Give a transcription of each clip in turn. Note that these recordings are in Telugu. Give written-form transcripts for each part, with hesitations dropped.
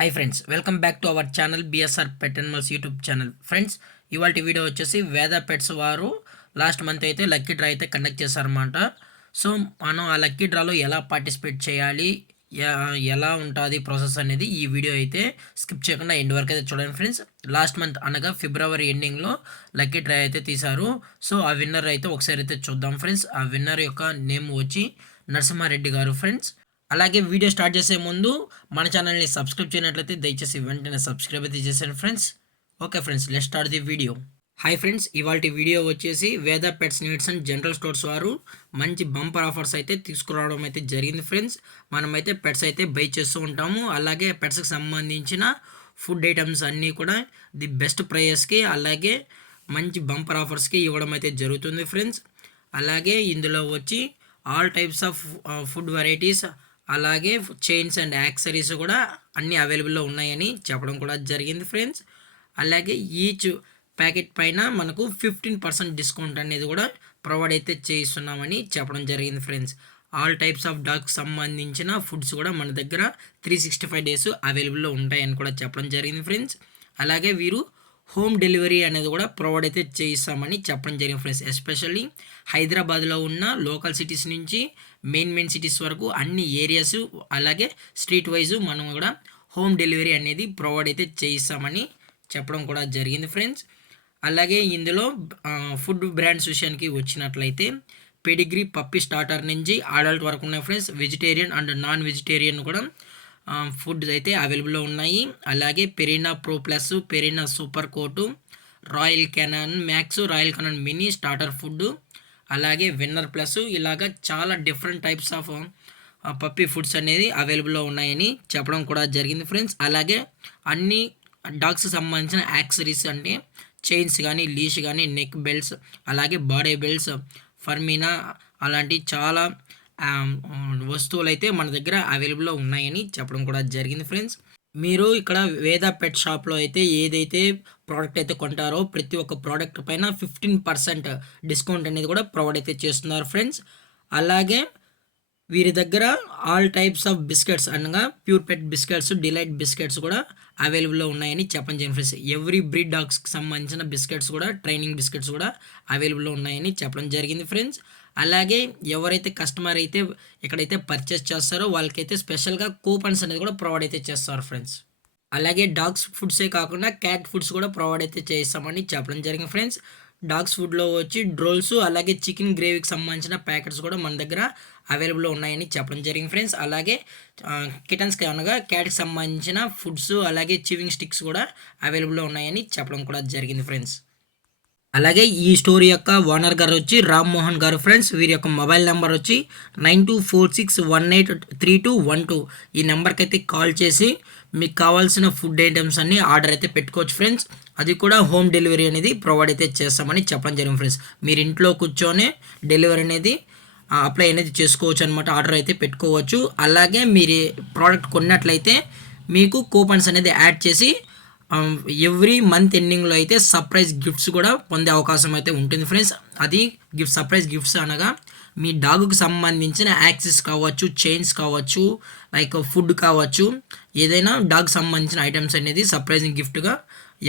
Hi friends, welcome back to our channel BSR pet animals YouTube channel. Friends, ఇవాళ వీడియో వచ్చేసి వేద పెట్స్ వారు లాస్ట్ మంత్ అయితే లక్కీ డ్రా అయితే కండక్ట్ చేశారన్నమాట. సో మనం ఆ లక్కీ డ్రాలో ఎలా పార్టిసిపేట్ చేయాలి, ఎలా ఉంటుంది ప్రాసెస్ అనేది ఈ వీడియో అయితే స్కిప్ చేయకుండా ఎండ్ వరకు అయితే చూడండి ఫ్రెండ్స్. లాస్ట్ మంత్ అనగా ఫిబ్రవరి ఎండింగ్లో లక్కీ డ్రా అయితే తీశారు. సో ఆ విన్నర్ అయితే ఒకసారి అయితే చూద్దాం ఫ్రెండ్స్. ఆ విన్నర్ యొక్క నేమ్ వచ్చి నరసింహారెడ్డి గారు ఫ్రెండ్స్. అలాగే వీడియో స్టార్ట్ చేసే ముందు మన ఛానల్ని సబ్స్క్రైబ్ చేయనట్లయితే దయచేసి వెంటనే సబ్స్క్రైబ్ అయితే చేశాను friends. Okay friends, let's start the video. Hi friends, ఇవాళ వీడియో వచ్చేసి వేద pets needs and general stores వారు మంచి బంపర్ ఆఫర్స్ అయితే తీసుకురావడం అయితే జరిగింది ఫ్రెండ్స్. మనమైతే పెట్స్ అయితే బై చేస్తూ ఉంటాము. అలాగే పెట్స్కి సంబంధించిన ఫుడ్ ఐటమ్స్ అన్నీ కూడా ది బెస్ట్ ప్రైస్కి అలాగే మంచి బంపర్ ఆఫర్స్కి ఇవ్వడం అయితే జరుగుతుంది ఫ్రెండ్స్. అలాగే ఇందులో వచ్చి all types of food varieties అలాగే చైన్స్ అండ్ యాక్సరీస్ కూడా అన్నీ అవైలబుల్లో ఉన్నాయని చెప్పడం కూడా జరిగింది ఫ్రెండ్స్. అలాగే ఈచ్ ప్యాకెట్ పైన మనకు 15% డిస్కౌంట్ అనేది కూడా ప్రొవైడ్ అయితే చేయిస్తున్నామని చెప్పడం జరిగింది friends. All types of dogs సంబంధించిన ఫుడ్స్ కూడా మన దగ్గర 365 డేస్ అవైలబుల్లో ఉంటాయని కూడా చెప్పడం జరిగింది ఫ్రెండ్స్. అలాగే వీరు హోమ్ డెలివరీ అనేది కూడా ప్రొవైడ్ అయితే చేయిస్తామని చెప్పడం జరిగింది ఫ్రెండ్స్. ఎస్పెషల్లీ హైదరాబాద్లో ఉన్న లోకల్ సిటీస్ నుంచి మెయిన్ సిటీస్ వరకు అన్ని ఏరియాస్ అలాగే స్ట్రీట్ వైజ్ మనం కూడా హోమ్ డెలివరీ అనేది ప్రొవైడ్ అయితే చేయిస్తామని చెప్పడం కూడా జరిగింది ఫ్రెండ్స్. అలాగే ఇందులో ఫుడ్ బ్రాండ్స్ విషయానికి వచ్చినట్లయితే పెడిగ్రీ పప్పీ స్టార్టర్ నుంచి అడల్ట్ వరకు ఉన్నాయి friends. Vegetarian and non vegetarian కూడా ఫుడ్స్ అయితే అవైలబుల్లో ఉన్నాయి. అలాగే Purina Pro Plus, Purina Super Coat, Royal Canin Max, Royal Canin Mini starter food, అలాగే విన్నర్ ప్లస్, ఇలాగా చాలా different types of puppy foods అనేది అవైలబుల్లో ఉన్నాయని చెప్పడం కూడా జరిగింది ఫ్రెండ్స్. అలాగే అన్ని డాగ్స్ సంబంధించిన యాక్సరీస్ అంటే చైన్స్ కానీ, లీష్ కానీ, నెక్ బెల్ట్స్, అలాగే బాడీ బెల్ట్స్, ఫర్మినా అలాంటి చాలా వస్తువులు అయితే మన దగ్గర అవైలబుల్లో ఉన్నాయని చెప్పడం కూడా జరిగింది ఫ్రెండ్స్. మీరు ఇక్కడ వేద పెట్ షాప్లో అయితే ఏదైతే ప్రోడక్ట్ అయితే కొంటారో ప్రతి ఒక్క ప్రోడక్ట్ పైన 15% డిస్కౌంట్ అనేది కూడా ప్రొవైడ్ అయితే చేస్తున్నారు ఫ్రెండ్స్. అలాగే వీరి దగ్గర ఆల్ టైప్స్ ఆఫ్ బిస్కెట్స్ అనగా ప్యూర్ పెట్ బిస్కెట్స్, డిలైట్ బిస్కెట్స్ కూడా అవైలబుల్లో ఉన్నాయని చెప్పడం జరిగింది ఫ్రెండ్స్. ఎవ్రీ బ్రీడ్ డాగ్స్కి సంబంధించిన బిస్కెట్స్ కూడా, ట్రైనింగ్ బిస్కెట్స్ కూడా అవైలబుల్లో ఉన్నాయని చెప్పడం జరిగింది ఫ్రెండ్స్. అలాగే ఎవరైతే కస్టమర్ అయితే ఎక్కడైతే పర్చేస్ చేస్తారో వాళ్ళకైతే స్పెషల్గా కూపన్స్ అనేది కూడా ప్రొవైడ్ అయితే చేస్తారు ఫ్రెండ్స్. అలాగే డాగ్స్ ఫుడ్సే కాకుండా క్యాట్ ఫుడ్స్ కూడా ప్రొవైడ్ అయితే చేస్తామని చెప్పడం జరిగింది ఫ్రెండ్స్. డాగ్స్ ఫుడ్లో వచ్చి డ్రోల్స్ అలాగే చికెన్ గ్రేవీకి సంబంధించిన ప్యాకెట్స్ కూడా మన దగ్గర అవైలబుల్లో ఉన్నాయని చెప్పడం జరిగింది ఫ్రెండ్స్. అలాగే కిటన్స్కి అనగా క్యాట్కి సంబంధించిన ఫుడ్స్ అలాగే చివింగ్ స్టిక్స్ కూడా అవైలబుల్లో ఉన్నాయని చెప్పడం కూడా జరిగింది ఫ్రెండ్స్. అలాగే ఈ స్టోర్ యొక్క ఓనర్ గారు వచ్చి రామ్మోహన్ గారు ఫ్రెండ్స్. వీరి యొక్క మొబైల్ నెంబర్ వచ్చి 9246183212. ఈ నెంబర్కి అయితే కాల్ చేసి మీకు కావాల్సిన ఫుడ్ ఐటమ్స్ అన్ని ఆర్డర్ అయితే పెట్టుకోవచ్చు ఫ్రెండ్స్. అది కూడా హోమ్ డెలివరీ అనేది ప్రొవైడ్ అయితే చేస్తామని చెప్పడం జరిగింది ఫ్రెండ్స్. మీరు ఇంట్లో కూర్చొని డెలివరీ అనేది అప్లై అనేది చేసుకోవచ్చు అనమాట, ఆర్డర్ అయితే పెట్టుకోవచ్చు. అలాగే మీరు ప్రోడక్ట్ కొన్నట్లయితే మీకు కూపన్స్ అనేది యాడ్ చేసి ఎవ్రీ మంత్ ఎండింగ్లో అయితే సర్ప్రైజ్ గిఫ్ట్స్ కూడా పొందే అవకాశం అయితే ఉంటుంది ఫ్రెండ్స్. అది సర్ప్రైజ్ గిఫ్ట్స్ అనగా మీ డాగ్కి సంబంధించిన యాక్సెస్ కావచ్చు, చైన్స్ కావచ్చు, లైక్ ఫుడ్ కావచ్చు, ఏదైనా డాగ్ సంబంధించిన ఐటమ్స్ అనేది సర్ప్రైజింగ్ గిఫ్ట్గా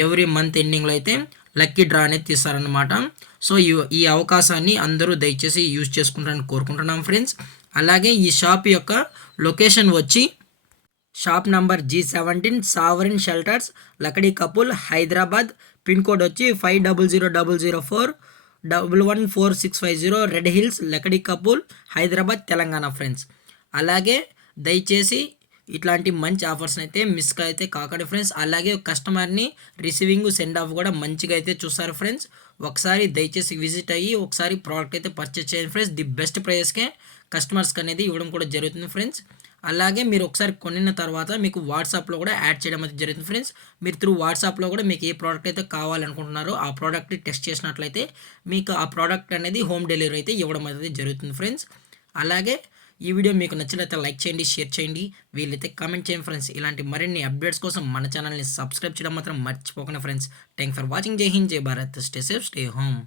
ఎవ్రీ మంత్ ఎండింగ్లో అయితే లక్కీ డ్రా అనేది తీస్తారనమాట. సో ఈ అవకాశాన్ని అందరూ దయచేసి యూజ్ చేసుకుంటారని కోరుకుంటున్నాం ఫ్రెండ్స్. అలాగే ఈ షాప్ యొక్క లొకేషన్ వచ్చి shop number G17 Sovereign Shelters, Lakdi Kapul, Hyderabad. Pin code వచ్చి 500004 114650, Red Hills, Lakdi Kapul, Hyderabad, Telangana friends. అలాగే దయచేసి ఇట్లాంటి మంచి ఆఫర్స్ని అయితే మిస్ అయితే కాకండి ఫ్రెండ్స్. అలాగే కస్టమర్ని రిసీవింగ్ సెండ్ ఆఫ్ కూడా మంచిగా అయితే చూస్తారు ఫ్రెండ్స్. ఒకసారి దయచేసి విజిట్ అయ్యి ఒకసారి ప్రోడక్ట్ అయితే పర్చేస్ చేయండి ఫ్రెండ్స్. ది బెస్ట్ ప్రైస్కే కస్టమర్స్కి అనేది ఇవ్వడం కూడా జరుగుతుంది ఫ్రెండ్స్. అలాగే మీరు ఒకసారి కొనిన తర్వాత మీకు వాట్సాప్లో కూడా యాడ్ చేయడం అయితే జరుగుతుంది ఫ్రెండ్స్. మీరు త్రూ వాట్సాప్లో కూడా మీకు ఏ ప్రోడక్ట్ అయితే కావాలనుకుంటున్నారో ఆ ప్రోడక్ట్ని టెస్ట్ చేసినట్లయితే మీకు ఆ ప్రోడక్ట్ అనేది హోమ్ డెలివరీ అయితే ఇవ్వడం అయితే జరుగుతుంది ఫ్రెండ్స్. అలాగే ఈ వీడియో మీకు నచ్చినట్లయితే లైక్ చేయండి, షేర్ చేయండి, వీలైతే కామెంట్ చేయండి ఫ్రెండ్స్. ఇలాంటి మరిన్ని అప్డేట్స్ కోసం మన ఛానల్ని సబ్స్క్రైబ్ చేయడం మాత్రం మర్చిపోకండి ఫ్రెండ్స్. Thank for watching. జై హింద్, జై Bharat. Stay safe, stay home.